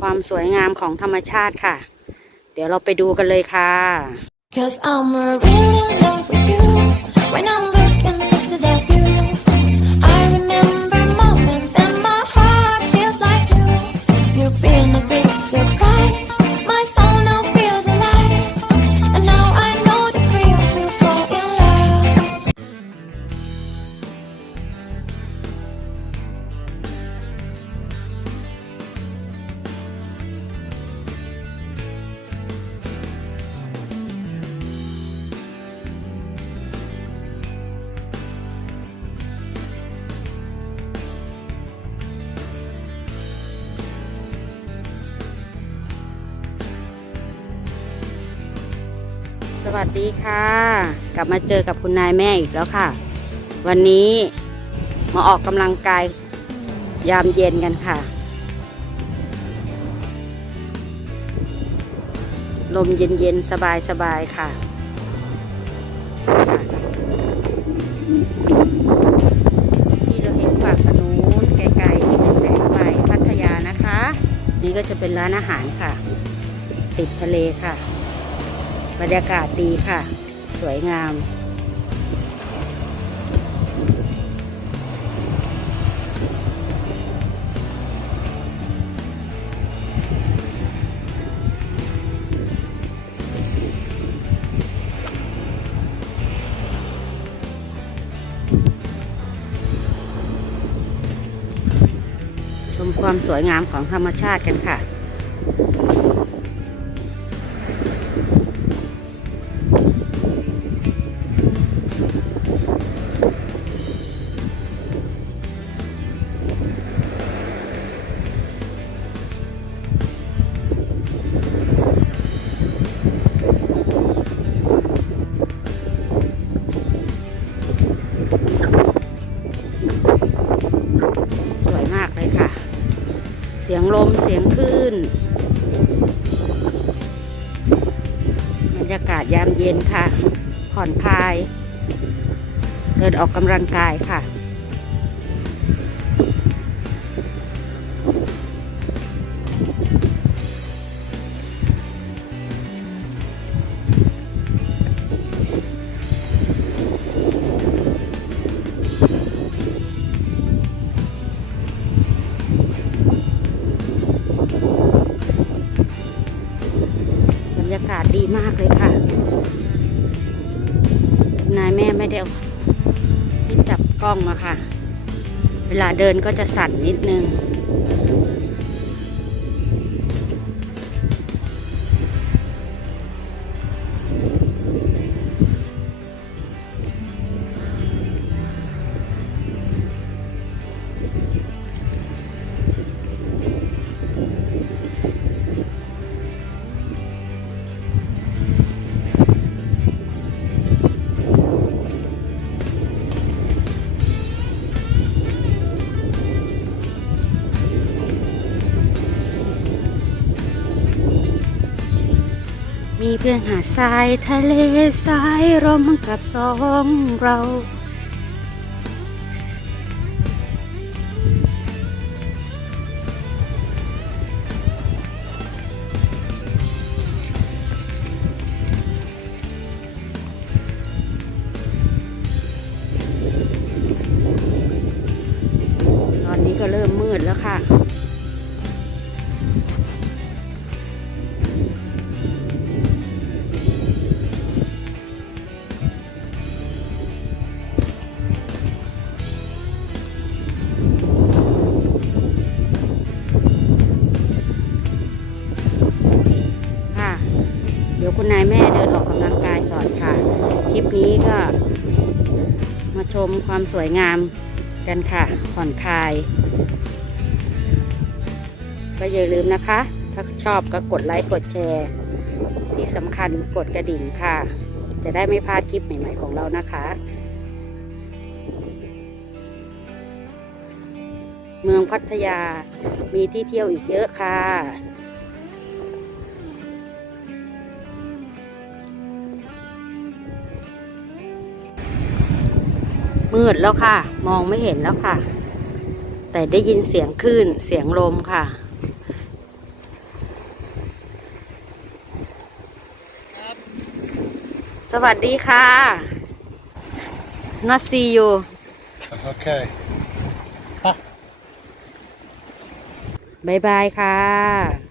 ความสวยงามของธรรมชาติค่ะ เดี๋ยวเราไปดูกันเลยค่ะ วัสดีค่ะ กลับมาเจอกับคุณนายแม่อีกแล้วค่ะ วันนี้มาออกกำลังกายยามเย็นกันค่ะ ลมเย็นๆ สบายๆ ค่ะ ที่เราเห็นฝั่งกนู้นไกลๆที่เป็นแสงไฟพัทยานะคะ นี่ก็จะเป็นร้านอาหารค่ะ ติดทะเลค่ะ บรรยากาศดีค่ะ สวยงาม ชมความสวยงามของธรรมชาติกันค่ะ สียงลมเสียงคลื่นบรรยากาศยามเย็นค่ะ ผ่อนคลาย เดินออกกำลังกายค่ะ รยากาศดีมากเลยค่ะ นายแม่ไม่ได้ที่จับกล้องมาค่ะ เวลาเดินก็จะสั่นนิดนึง มีเพียงหาดทรายทะเลทรายร่มกับสองเราตอนนี้ก็เริ่มมืดแล้วค่ะ คุณนายแม่เดินออกกำลังกายก่อนค่ะ คลิปนี้ก็ มาชมความสวยงามกันค่ะ ผ่อนคลาย ก็อย่าลืมนะคะ ถ้าชอบก็กดไลค์กดแชร์ ที่สำคัญกดกระดิ่งค่ะ จะได้ไม่พลาดคลิปใหม่ๆของเรานะคะ เมืองพัทยามีที่เที่ยวอีกเยอะค่ะ มืดแล้วค่ะ มองไม่เห็นแล้วค่ะ แต่ได้ยินเสียงคลื่นเสียงลมค่ะ สวัสดีค่ะ not see you โอเคบายบายค่ะ